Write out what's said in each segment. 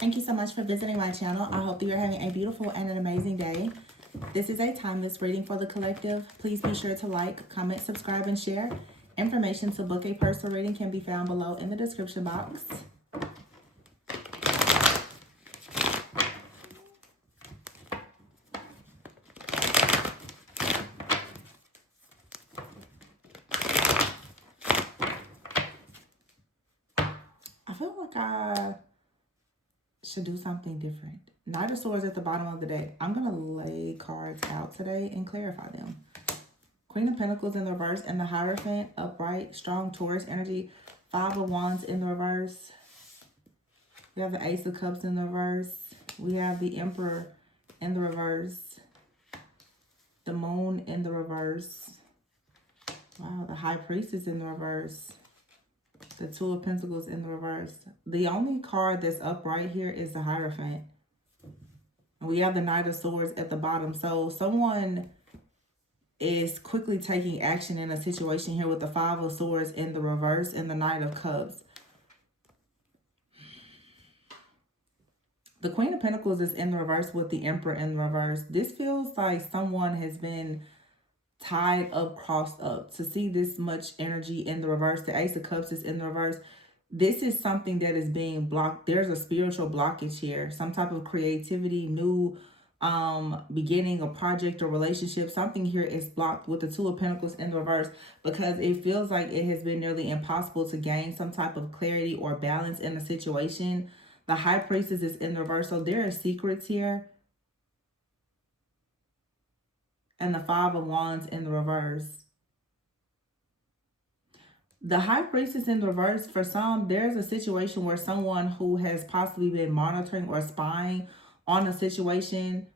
Thank you so much for visiting my channel. I hope that you're having a beautiful and an amazing day. This is a timeless reading for the collective. Please be sure to like, comment, subscribe, and share. Information to book a personal reading can be found below in the description box. I feel like I should do something different. Knight of Swords at the bottom of the deck. I'm going to lay cards out today and clarify them. Queen of Pentacles in the reverse and the Hierophant upright. Strong Taurus energy. Five of Wands in the reverse. We have the Ace of Cups in the reverse. We have the Emperor in the reverse. The Moon in the reverse. Wow, the High Priestess in the reverse. The Two of Pentacles in the reverse. The only card that's upright here is the Hierophant. We have the Knight of Swords at the bottom. So someone is quickly taking action in a situation here with the Five of Swords in the reverse and the Knight of Cups. The Queen of Pentacles is in the reverse with the Emperor in the reverse. This feels like someone has been tied up, crossed up. To see this much energy in the reverse, the Ace of Cups is in the reverse. This is something that is being blocked. There's a spiritual blockage here. Some type of creativity, new beginning a project or relationship. Something here is blocked with the Two of Pentacles in the reverse because it feels like it has been nearly impossible to gain some type of clarity or balance in the situation. The High Priestess is in the reverse. So there are secrets here. And the Five of Wands in the reverse. The High Priestess in the reverse, for some, there's a situation where someone who has possibly been monitoring or spying on a situation,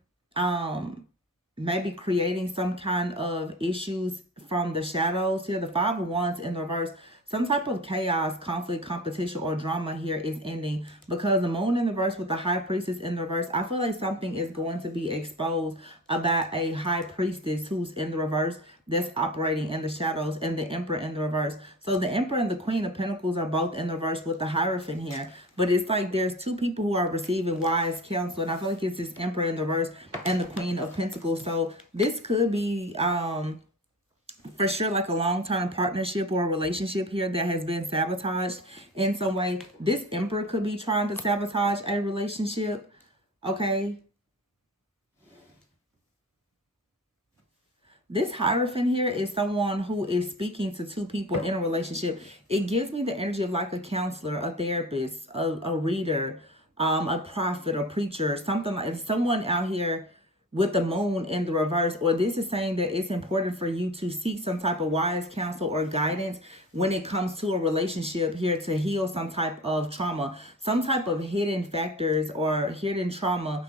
maybe creating some kind of issues from the shadows here. The Five of Wands in the reverse, some type of chaos, conflict, competition, or drama here is ending because the Moon in the reverse with the High Priestess in the reverse. I feel like something is going to be exposed about a High Priestess who's in the reverse that's operating in the shadows, and the Emperor in the reverse. So the Emperor and the Queen of Pentacles are both in the reverse with the Hierophant here. But it's like there's two people who are receiving wise counsel, and I feel like it's this Emperor in the reverse and the Queen of Pentacles. So this could be for sure like a long-term partnership or a relationship here that has been sabotaged in some way. This Emperor could be trying to sabotage a relationship, okay? This Hierophant here is someone who is speaking to two people in a relationship. It gives me the energy of like a counselor, a therapist, a reader, a prophet, a preacher, something like someone out here with the Moon in the reverse. Or this is saying that it's important for you to seek some type of wise counsel or guidance when it comes to a relationship here to heal some type of trauma, some type of hidden factors or hidden trauma,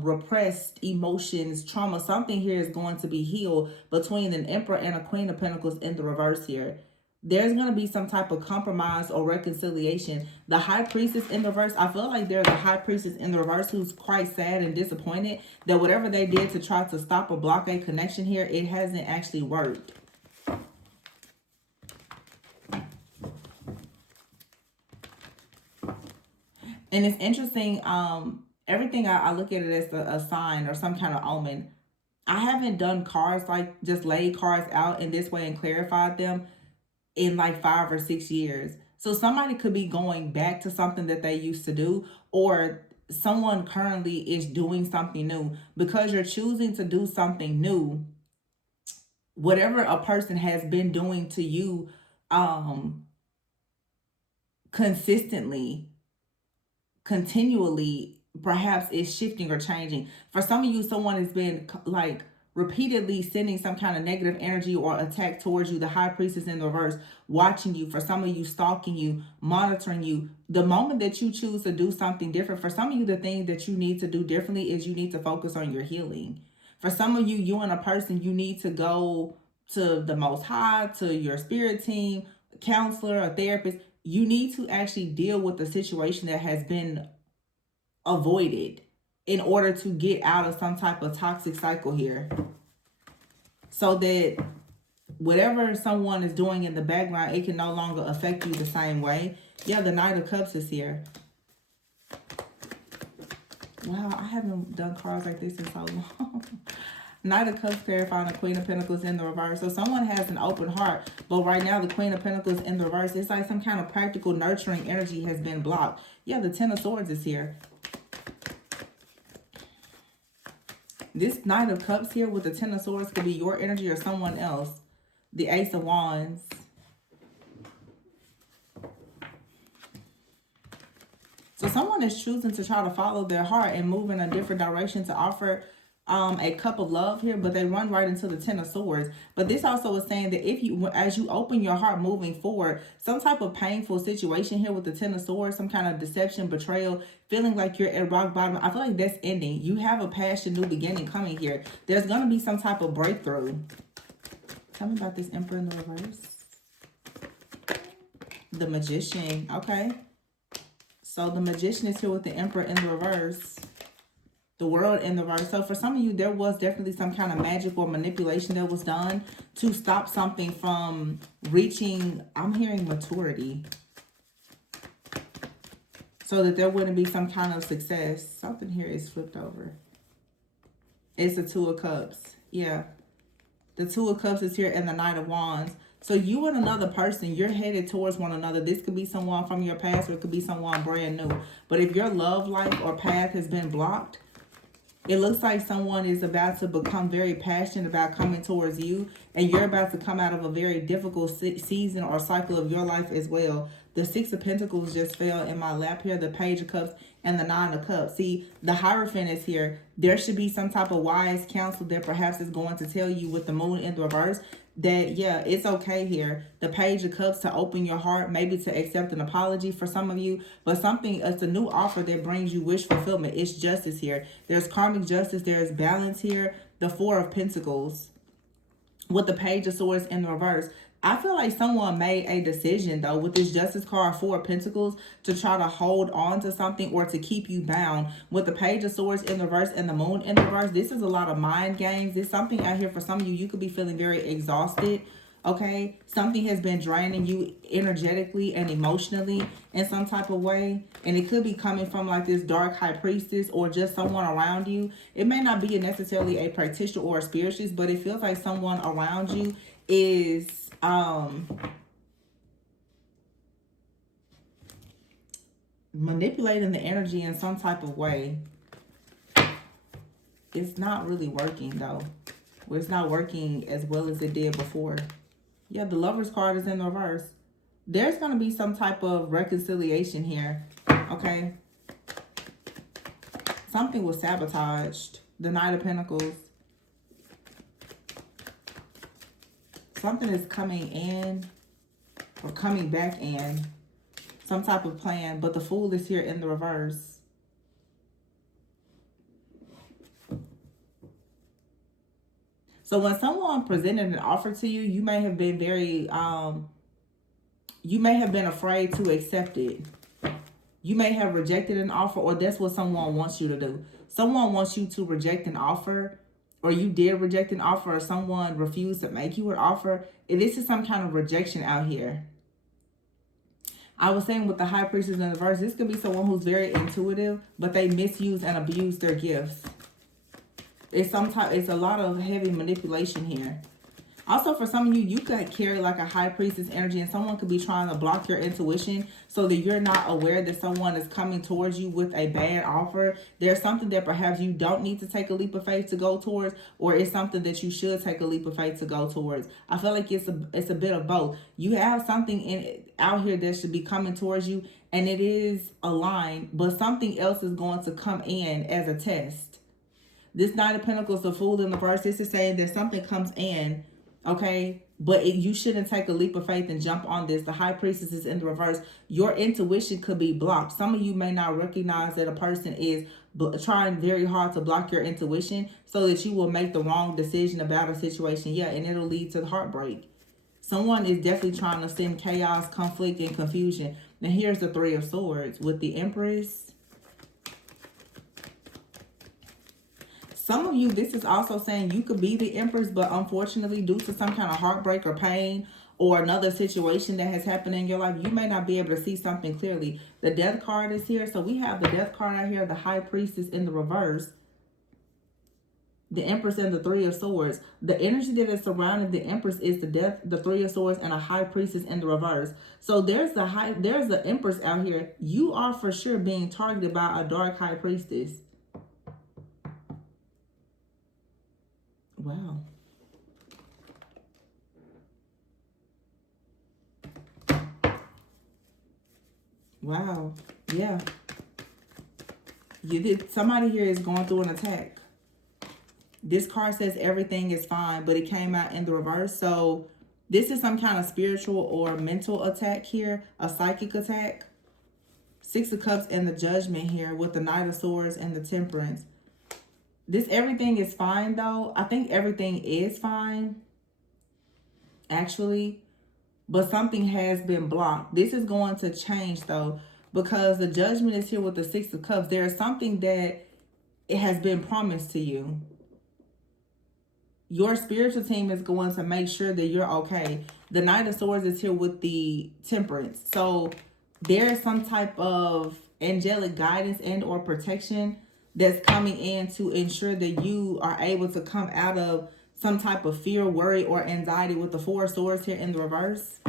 repressed emotions, trauma. Something here is going to be healed between an Emperor and a Queen of Pentacles in the reverse here. There's going to be some type of compromise or reconciliation. The High Priestess in the reverse, I feel like there's a High Priestess in the reverse who's quite sad and disappointed that whatever they did to try to stop or block a connection here, it hasn't actually worked. And it's interesting, everything I look at it as a sign or some kind of omen. I haven't done cards, like just laid cards out in this way and clarified them in like 5 or 6 years. So somebody could be going back to something that they used to do, or someone currently is doing something new. Because you're choosing to do something new, whatever a person has been doing to you consistently, continually, perhaps is shifting or changing. For some of you, someone has been like repeatedly sending some kind of negative energy or attack towards you. The High Priestess in the reverse, watching you. For some of you, stalking you, monitoring you. The moment that you choose to do something different, for some of you, the thing that you need to do differently is you need to focus on your healing. For some of you, you and a person, you need to go to the Most High, to your spirit team, counselor, a therapist. You need to actually deal with the situation that has been avoided in order to get out of some type of toxic cycle here, so that whatever someone is doing in the background, it can no longer affect you the same way. Yeah, the Knight of Cups is here. Wow, I haven't done cards like this in so long. Knight of Cups clarifying the Queen of Pentacles in the reverse. So someone has an open heart, but right now the Queen of Pentacles in the reverse, it's like some kind of practical nurturing energy has been blocked. Yeah, the Ten of Swords is here. This Knight of Cups here with the Ten of Swords could be your energy or someone else. The Ace of Wands. So someone is choosing to try to follow their heart and move in a different direction to offer a cup of love here, but they run right into the Ten of Swords. But this also is saying that if you, as you open your heart moving forward, some type of painful situation here with the Ten of Swords, some kind of deception, betrayal, feeling like you're at rock bottom, I feel like that's ending. You have a passion, new beginning coming here. There's going to be some type of breakthrough. Tell me about this Emperor in the reverse. The Magician. Okay. So the Magician is here with the Emperor in the reverse. The World in the reverse. So for some of you, there was definitely some kind of magic or manipulation that was done to stop something from reaching, I'm hearing maturity. So that there wouldn't be some kind of success. Something here is flipped over. It's the Two of Cups. Yeah. The Two of Cups is here and the Knight of Wands. So you and another person, you're headed towards one another. This could be someone from your past or it could be someone brand new. But if your love life or path has been blocked, it looks like someone is about to become very passionate about coming towards you. And you're about to come out of a very difficult season or cycle of your life as well. The Six of Pentacles just fell in my lap here. The Page of Cups and the Nine of Cups. See, the Hierophant is here. There should be some type of wise counsel that perhaps is going to tell you with the Moon in the reverse that, yeah, it's okay here. The Page of Cups to open your heart, maybe to accept an apology for some of you, but something, it's a new offer that brings you wish fulfillment. It's justice here. There's karmic justice. There's balance here. The Four of Pentacles with the Page of Swords in the reverse. I feel like someone made a decision, though, with this Justice card, Four of Pentacles, to try to hold on to something or to keep you bound. With the Page of Swords in the reverse and the Moon in the reverse, this is a lot of mind games. There's something out here for some of you. You could be feeling very exhausted, okay? Something has been draining you energetically and emotionally in some type of way. And it could be coming from like this dark high priestess or just someone around you. It may not be necessarily a practitioner or a spiritualist, but it feels like someone around you is manipulating the energy in some type of way. It's not really working though. It's not working as well as it did before. Yeah, the Lover's card is in the reverse. There's going to be some type of reconciliation here. Okay. Something was sabotaged. The Knight of Pentacles. Something is coming in or coming back in. Some type of plan. But the Fool is here in the reverse. So when someone presented an offer to you, you may have been very, you may have been afraid to accept it. You may have rejected an offer, or that's what someone wants you to do. Someone wants you to reject an offer, or you did reject an offer, or someone refused to make you an offer. And this is some kind of rejection out here. I was saying with the High Priestess in the verse, this could be someone who's very intuitive, but they misuse and abuse their gifts. It's a lot of heavy manipulation here. Also, for some of you, you could carry like a High Priestess energy and someone could be trying to block your intuition so that you're not aware that someone is coming towards you with a bad offer. There's something that perhaps you don't need to take a leap of faith to go towards, or it's something that you should take a leap of faith to go towards. I feel like it's a bit of both. You have something out here that should be coming towards you and it is aligned, but something else is going to come in as a test. This Knight of Pentacles, the Fool in the verse, this is saying that something comes in, okay? But you shouldn't take a leap of faith and jump on this. The High Priestess is in the reverse. Your intuition could be blocked. Some of you may not recognize that a person is trying very hard to block your intuition so that you will make the wrong decision about a situation. Yeah, and it'll lead to the heartbreak. Someone is definitely trying to send chaos, conflict, and confusion. Now here's the Three of Swords with the Empress. Some of you, this is also saying you could be the Empress, but unfortunately, due to some kind of heartbreak or pain or another situation that has happened in your life, you may not be able to see something clearly. The Death card is here. So we have the Death card out here, the High Priestess in the reverse, the Empress and the Three of Swords. The energy that is surrounding the Empress is the Death, the Three of Swords, and a High Priestess in the reverse. So there's the Empress out here. You are for sure being targeted by a dark High Priestess. Wow. Wow. Yeah. Somebody here is going through an attack. This card says everything is fine, but it came out in the reverse. So this is some kind of spiritual or mental attack here, a psychic attack. Six of Cups and the Judgment here with the Knight of Swords and the Temperance. This everything is fine though. I think everything is fine, actually. But something has been blocked. This is going to change though, because the Judgment is here with the Six of Cups. There is something that it has been promised to you. Your spiritual team is going to make sure that you're okay. The Knight of Swords is here with the Temperance. So there is some type of angelic guidance and or protection that's coming in to ensure that you are able to come out of some type of fear, worry, or anxiety with the Four of Swords here in the reverse.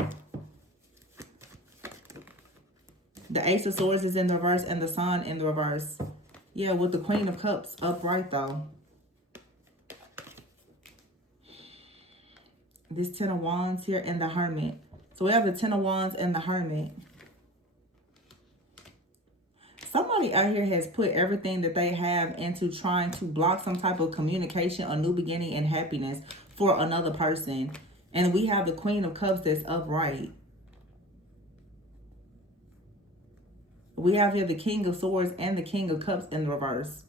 The Ace of Swords is in the reverse and the Sun in the reverse. Yeah, with the Queen of Cups upright though. This Ten of Wands here and the Hermit. So we have the Ten of Wands and the Hermit. Somebody out here has put everything that they have into trying to block some type of communication, a new beginning, and happiness for another person. And we have the Queen of Cups that's upright. We have here the King of Swords and the King of Cups in the reverse.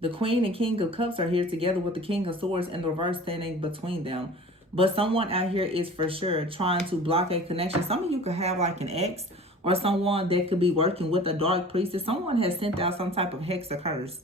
The Queen and King of Cups are here together with the King of Swords in the reverse standing between them. But someone out here is for sure trying to block a connection. Some of you could have like an ex or someone that could be working with a dark priestess. Someone has sent out some type of hex or curse.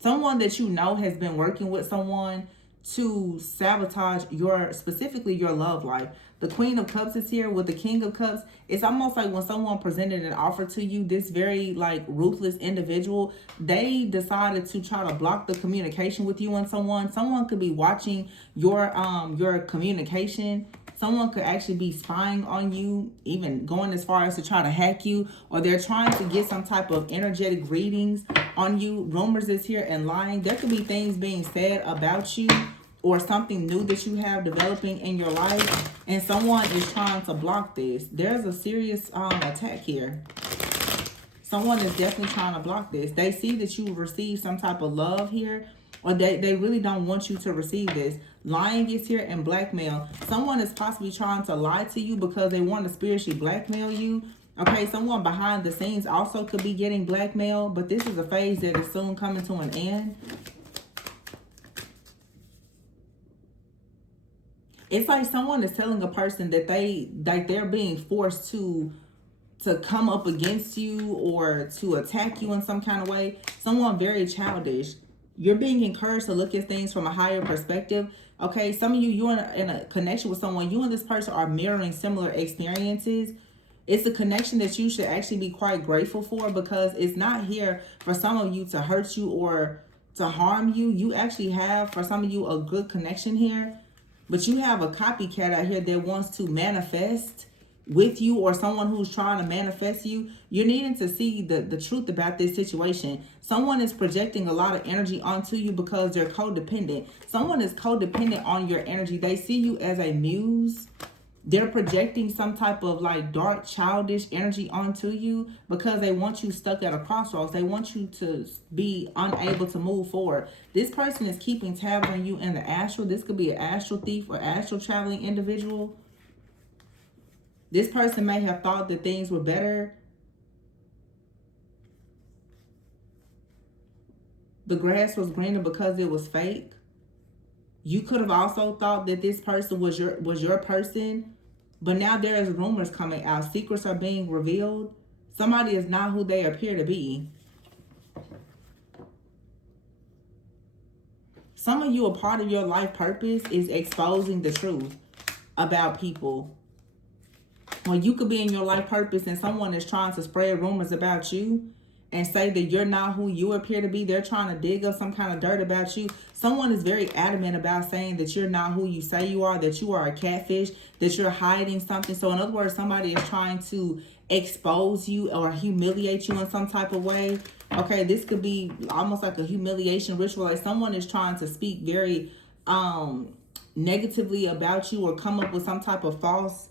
Someone that you know has been working with someone to sabotage specifically your love life. The Queen of Cups is here with the King of Cups. It's almost like when someone presented an offer to you, this very like ruthless individual, they decided to try to block the communication with you and someone. Someone could be watching your communication. Someone could actually be spying on you, even going as far as to try to hack you, or they're trying to get some type of energetic readings on you. Rumors is here and lying. There could be things being said about you or something new that you have developing in your life, and someone is trying to block this. There's a serious attack here. Someone is definitely trying to block this. They see that you receive some type of love here, or they really don't want you to receive this. Lying is here and blackmail. Someone is possibly trying to lie to you because they want to spiritually blackmail you. Okay, someone behind the scenes also could be getting blackmailed, but this is a phase that is soon coming to an end. It's like someone is telling a person that they're being forced to come up against you or to attack you in some kind of way. Someone very childish. You're being encouraged to look at things from a higher perspective. Okay, some of you're in a connection with someone. You and this person are mirroring similar experiences. It's a connection that you should actually be quite grateful for, because it's not here for some of you to hurt you or to harm you. You actually have, for some of you, a good connection here. But you have a copycat out here that wants to manifest with you, or someone who's trying to manifest you. You're needing to see the truth about this situation. Someone is projecting a lot of energy onto you because they're codependent. Someone is codependent on your energy. They see you as a muse. They're projecting some type of like dark, childish energy onto you because they want you stuck at a crossroads. They want you to be unable to move forward. This person is keeping tabs on you in the astral. This could be an astral thief or astral traveling individual. This person may have thought that things were better. The grass was greener because it was fake. You could have also thought that this person was your person. But now there is rumors coming out. Secrets are being revealed. Somebody is not who they appear to be. Some of you, a part of your life purpose is exposing the truth about people. When you could be in your life purpose and someone is trying to spread rumors about you and say that you're not who you appear to be, they're trying to dig up some kind of dirt about you. Someone is very adamant about saying that you're not who you say you are, that you are a catfish, that you're hiding something. So in other words, somebody is trying to expose you or humiliate you in some type of way. Okay, this could be almost like a humiliation ritual. Like someone is trying to speak very negatively about you or come up with some type of false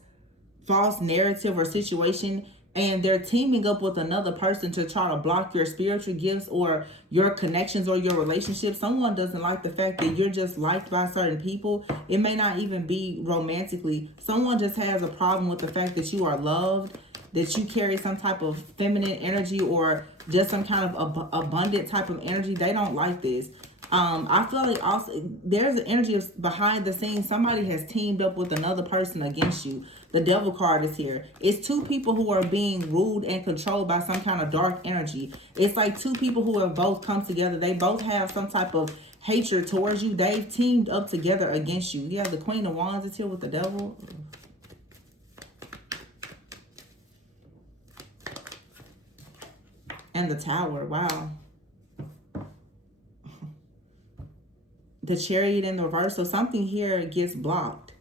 narrative or situation, and they're teaming up with another person to try to block your spiritual gifts or your connections or your relationship. Someone doesn't like the fact that you're just liked by certain people. It may not even be romantically. Someone just has a problem with the fact that you are loved, that you carry some type of feminine energy or just some kind of abundant type of energy. They don't like this. I feel like also there's an energy of behind the scenes. Somebody has teamed up with another person against you. The devil card is here. It's two people who are being ruled and controlled by some kind of dark energy. It's like two people who have both come together. They both have some type of hatred towards you. They've teamed up together against you. Yeah, the Queen of Wands is here with the devil. And the Tower. Wow. The Chariot in the reverse. So something here gets blocked.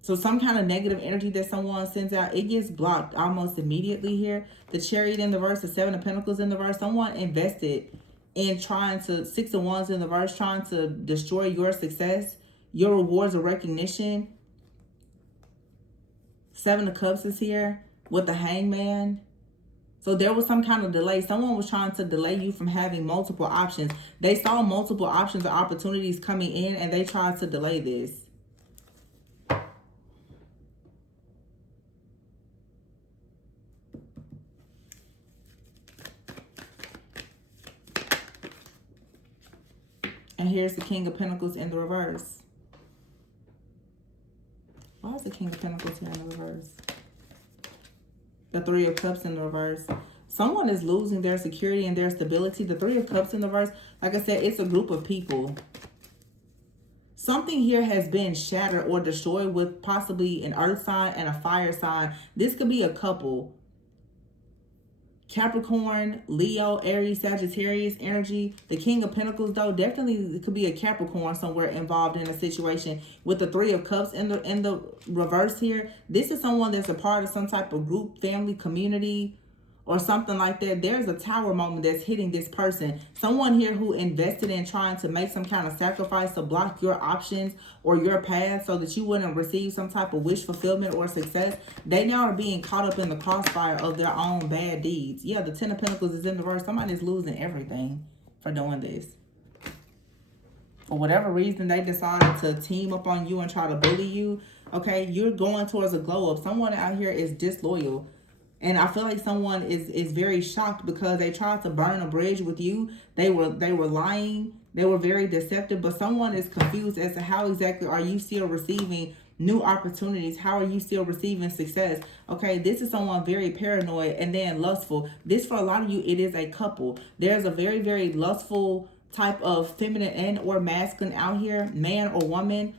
So some kind of negative energy that someone sends out, it gets blocked almost immediately here. The Chariot in the reverse, the Seven of Pentacles in the reverse. Someone invested in trying to, Six of Wands in the reverse, trying to destroy your success, your rewards of recognition. Seven of Cups is here with the Hangman. So there was some kind of delay. Someone was trying to delay you from having multiple options. They saw multiple options or opportunities coming in and they tried to delay this. And here's the King of Pentacles in the reverse. Why is the King of Pentacles here in the reverse? The Three of Cups in the reverse. Someone is losing their security and their stability. The Three of Cups in the reverse, like I said, it's a group of people. Something here has been shattered or destroyed with possibly an earth sign and a fire sign. This could be a couple. Capricorn, Leo, Aries, Sagittarius energy. The King of Pentacles, though, definitely could be a Capricorn somewhere involved in a situation. With the Three of Cups in the reverse here, this is someone that's a part of some type of group, family, community, or something like that. There's a Tower moment that's hitting this person. Someone here who invested in trying to make some kind of sacrifice to block your options or your path so that you wouldn't receive some type of wish fulfillment or success. They now are being caught up in the crossfire of their own bad deeds. Yeah, the Ten of Pentacles is in the reverse. Somebody's losing everything for doing this. For whatever reason, they decided to team up on you and try to bully you. Okay, you're going towards a glow up. Someone out here is disloyal. And I feel like someone is very shocked because they tried to burn a bridge with you. They were lying. They were very deceptive. But someone is confused as to how exactly are you still receiving new opportunities? How are you still receiving success? Okay, this is someone very paranoid and then lustful. This, for a lot of you, it is a couple. There's a very, very lustful type of feminine and or masculine out here, man or woman.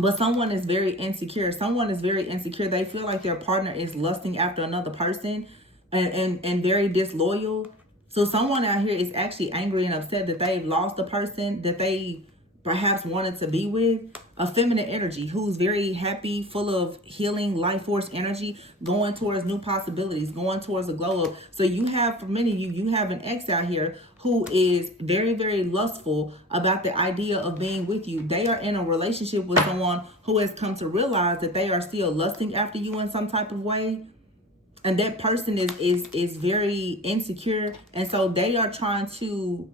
But someone is very insecure. Someone is very insecure. They feel like their partner is lusting after another person and very disloyal. So someone out here is actually angry and upset that they've lost a person that they perhaps wanted to be with. A feminine energy who's very happy, full of healing, life force energy, going towards new possibilities, going towards a glow up. So you have, for many of you, you have an ex out here who is very, very lustful about the idea of being with you. They are in a relationship with someone who has come to realize that they are still lusting after you in some type of way. And that person is very insecure. And so they are trying to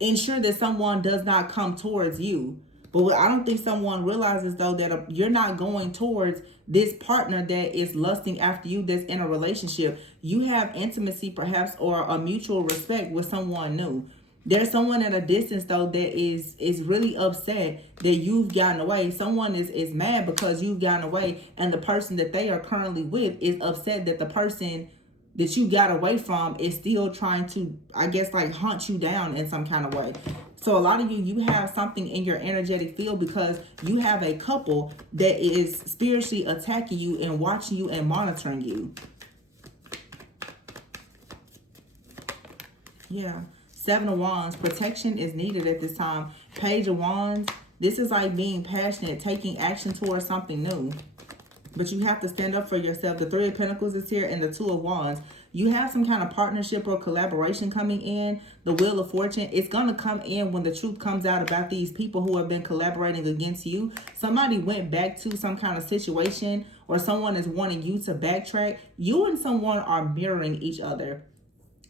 ensure that someone does not come towards you. But what I don't think someone realizes, though, that you're not going towards this partner that is lusting after you, that's in a relationship. You have intimacy, perhaps, or a mutual respect with someone new. There's someone at a distance, though, that is really upset that you've gotten away. Someone is mad because you've gotten away, and the person that they are currently with is upset that the person that you got away from is still trying to, I guess, like hunt you down in some kind of way. So a lot of you have something in your energetic field because you have a couple that is spiritually attacking you and watching you and monitoring you. Yeah. 7 of Wands. Protection is needed at this time. Page of Wands. This is like being passionate, taking action towards something new. But you have to stand up for yourself. The 3 of Pentacles is here and the 2 of Wands. You have some kind of partnership or collaboration coming in. The Wheel of Fortune. It's going to come in when the truth comes out about these people who have been collaborating against you. Somebody went back to some kind of situation, or someone is wanting you to backtrack. You and someone are mirroring each other.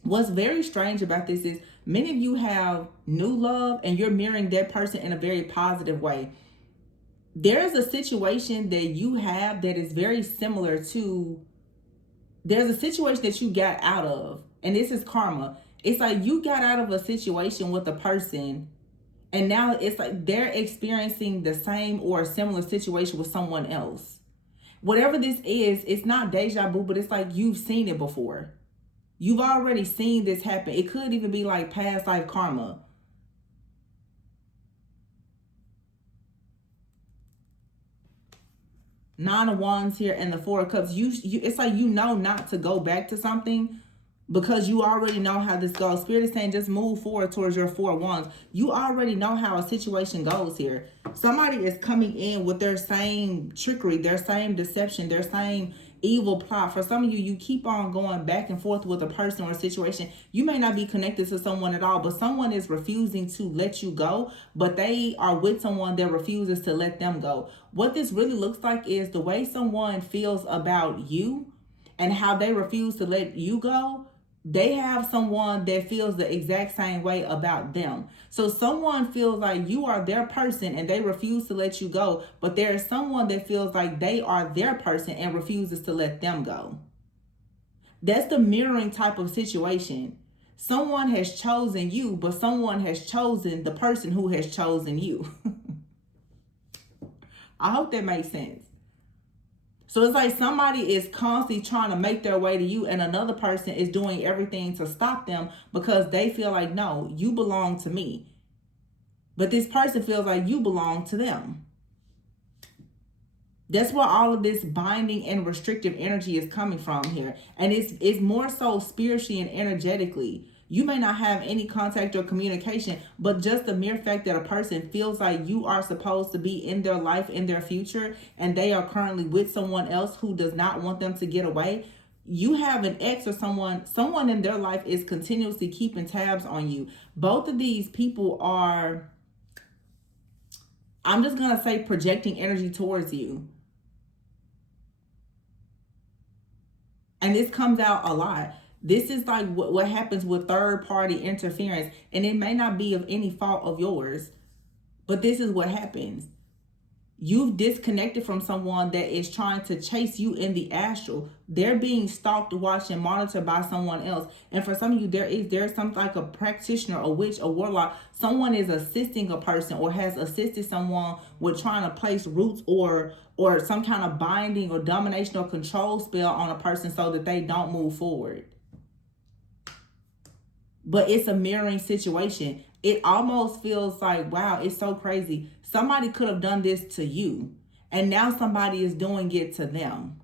What's very strange about this is many of you have new love and you're mirroring that person in a very positive way. There's a situation that you have that is very similar to, there's a situation that you got out of, and this is karma. It's like you got out of a situation with a person, and now it's like they're experiencing the same or a similar situation with someone else. Whatever this is, it's not deja vu, but it's like you've seen it before. You've already seen this happen. It could even be like past life karma. Nine of Wands here and the 4 of Cups. It's like you know not to go back to something because you already know how this goes. Spirit is saying just move forward towards your 4 of Wands. You already know how a situation goes here. Somebody is coming in with their same trickery, their same deception, their same evil plot. For some of you, you keep on going back and forth with a person or a situation. You may not be connected to someone at all, but someone is refusing to let you go, but they are with someone that refuses to let them go. What this really looks like is the way someone feels about you and how they refuse to let you go. They have someone that feels the exact same way about them. So someone feels like you are their person and they refuse to let you go, but there is someone that feels like they are their person and refuses to let them go. That's the mirroring type of situation. Someone has chosen you, but someone has chosen the person who has chosen you. I hope that makes sense. So it's like somebody is constantly trying to make their way to you and another person is doing everything to stop them because they feel like, no, you belong to me. But this person feels like you belong to them. That's where all of this binding and restrictive energy is coming from here. And it's more so spiritually and energetically. You may not have any contact or communication, but just the mere fact that a person feels like you are supposed to be in their life, in their future, and they are currently with someone else who does not want them to get away. You have an ex or someone in their life is continuously keeping tabs on you. Both of these people are, I'm just going to say, projecting energy towards you. And this comes out a lot. This is like what happens with third party interference. And it may not be of any fault of yours, but this is what happens. You've disconnected from someone that is trying to chase you in the astral. They're being stalked, watched, and monitored by someone else. And for some of you, there's some like a practitioner, a witch, a warlock. Someone is assisting a person or has assisted someone with trying to place roots or some kind of binding or domination or control spell on a person so that they don't move forward. But it's a mirroring situation. It almost feels like, wow, it's so crazy. Somebody could have done this to you, and now somebody is doing it to them.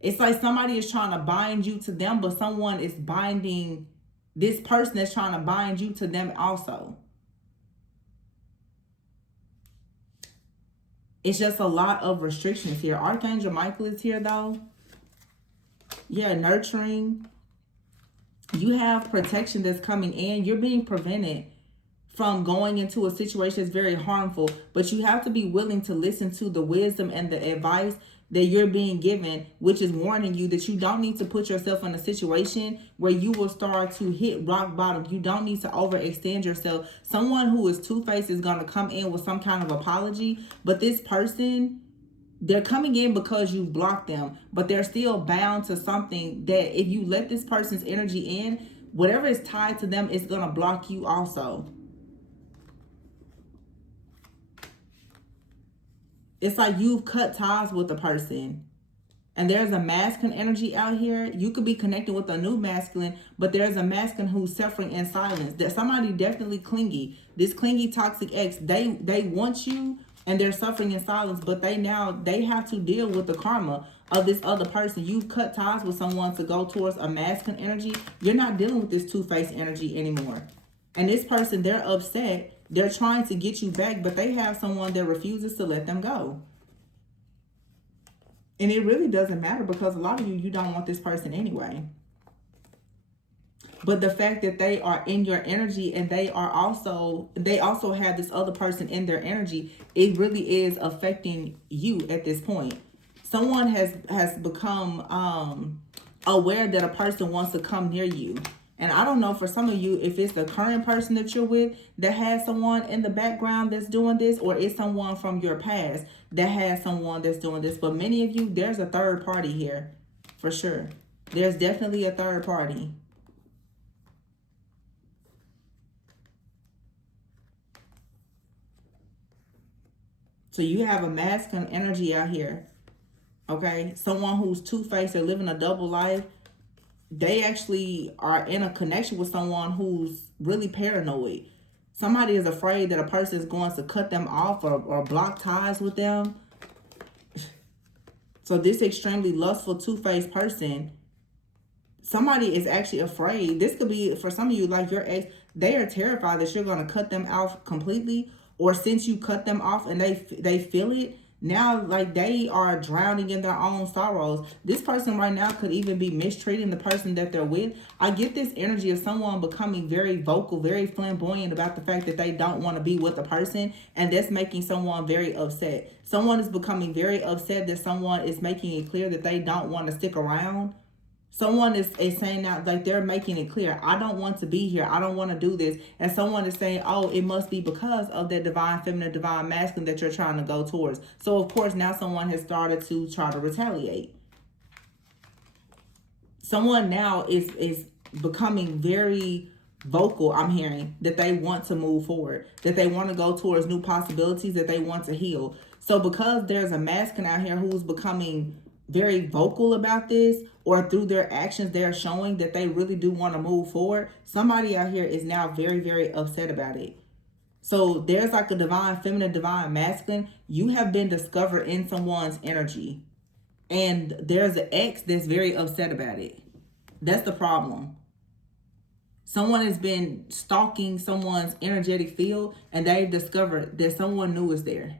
It's like somebody is trying to bind you to them, but someone is binding this person that's trying to bind you to them also. It's just a lot of restrictions here. Archangel Michael is here, though. Yeah, nurturing. You have protection that's coming in. You're being prevented from going into a situation that's very harmful, but you have to be willing to listen to the wisdom and the advice that you're being given, which is warning you that you don't need to put yourself in a situation where you will start to hit rock bottom. You don't need to overextend yourself. Someone who is two-faced is going to come in with some kind of apology, but this person, they're coming in because you've blocked them, but they're still bound to something that if you let this person's energy in, whatever is tied to them is going to block you also. It's like you've cut ties with the person. And there's a masculine energy out here. You could be connected with a new masculine, but there's a masculine who's suffering in silence. That somebody definitely clingy. This clingy toxic ex, they want you and they're suffering in silence, but they have to deal with the karma of this other person. You've cut ties with someone to go towards a masculine energy. You're not dealing with this two-faced energy anymore. And this person, they're upset. They're trying to get you back, but they have someone that refuses to let them go. And it really doesn't matter because a lot of you don't want this person anyway. But the fact that they are in your energy and they also have this other person in their energy, it really is affecting you at this point. Someone has become aware that a person wants to come near you. And I don't know for some of you if it's the current person that you're with that has someone in the background that's doing this, or it's someone from your past that has someone that's doing this. But many of you, there's a third party here for sure. There's definitely a third party. So you have a masculine energy out here. Okay? Someone who's two-faced or living a double life. They actually are in a connection with someone who's really paranoid. Somebody is afraid that a person is going to cut them off or block ties with them. So this extremely lustful two-faced person, somebody is actually afraid. This could be, for some of you, like your ex, they are terrified that you're going to cut them off completely. Or since you cut them off and they feel it, now, like, they are drowning in their own sorrows. This person right now could even be mistreating the person that they're with. I get this energy of someone becoming very vocal, very flamboyant about the fact that they don't want to be with the person. And that's making someone very upset. Someone is becoming very upset that someone is making it clear that they don't want to stick around. Someone is saying now, like, they're making it clear, I don't want to be here. I don't want to do this. And someone is saying, oh, it must be because of that divine feminine, divine masculine that you're trying to go towards. So, of course, now someone has started to try to retaliate. Someone now is becoming very vocal, I'm hearing, that they want to move forward, that they want to go towards new possibilities, that they want to heal. So because there's a masculine out here who's becoming very vocal about this, or through their actions they're showing that they really do want to move forward, somebody out here is now very, very upset about it. So there's like a divine feminine, divine masculine. You have been discovered in someone's energy, and there's an ex that's very upset about it. That's the problem. Someone has been stalking someone's energetic field, and they've discovered that someone new is there,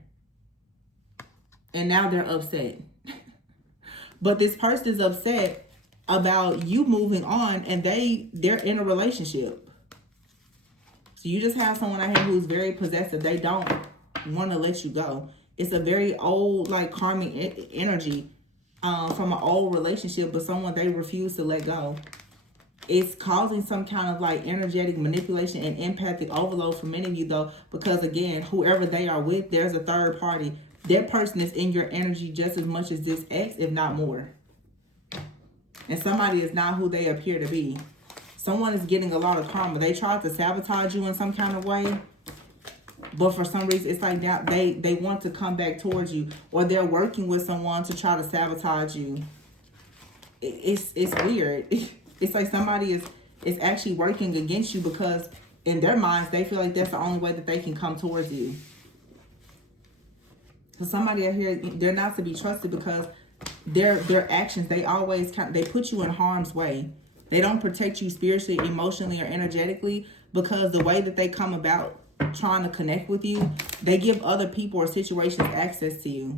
and now they're upset. But this person is upset about you moving on, and they're in a relationship. So you just have someone out here who's very possessive. They don't want to let you go. It's a very old, like, karmic energy from an old relationship, but someone they refuse to let go. It's causing some kind of like energetic manipulation and empathic overload for many of you, though, because again, whoever they are with, there's a third party. That person is in your energy just as much as this ex, if not more. And somebody is not who they appear to be. Someone is getting a lot of karma. They tried to sabotage you in some kind of way, but for some reason, it's like now they want to come back towards you, or they're working with someone to try to sabotage you. It's weird. It's like somebody is actually working against you because in their minds, they feel like that's the only way that they can come towards you. So somebody out here, they're not to be trusted because their actions, they put you in harm's way. They don't protect you spiritually, emotionally, or energetically, because the way that they come about trying to connect with you, they give other people or situations access to you.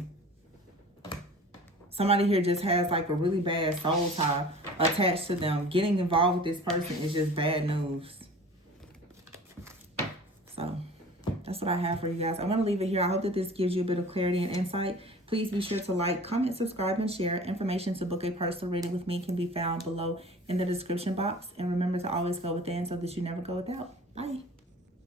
Somebody here just has like a really bad soul tie attached to them. Getting involved with this person is just bad news. So that's what I have for you guys. I'm going to leave it here. I hope that this gives you a bit of clarity and insight. Please be sure to like, comment, subscribe, and share. Information to book a personal reading with me can be found below in the description box. And remember to always go within so that you never go without. Bye.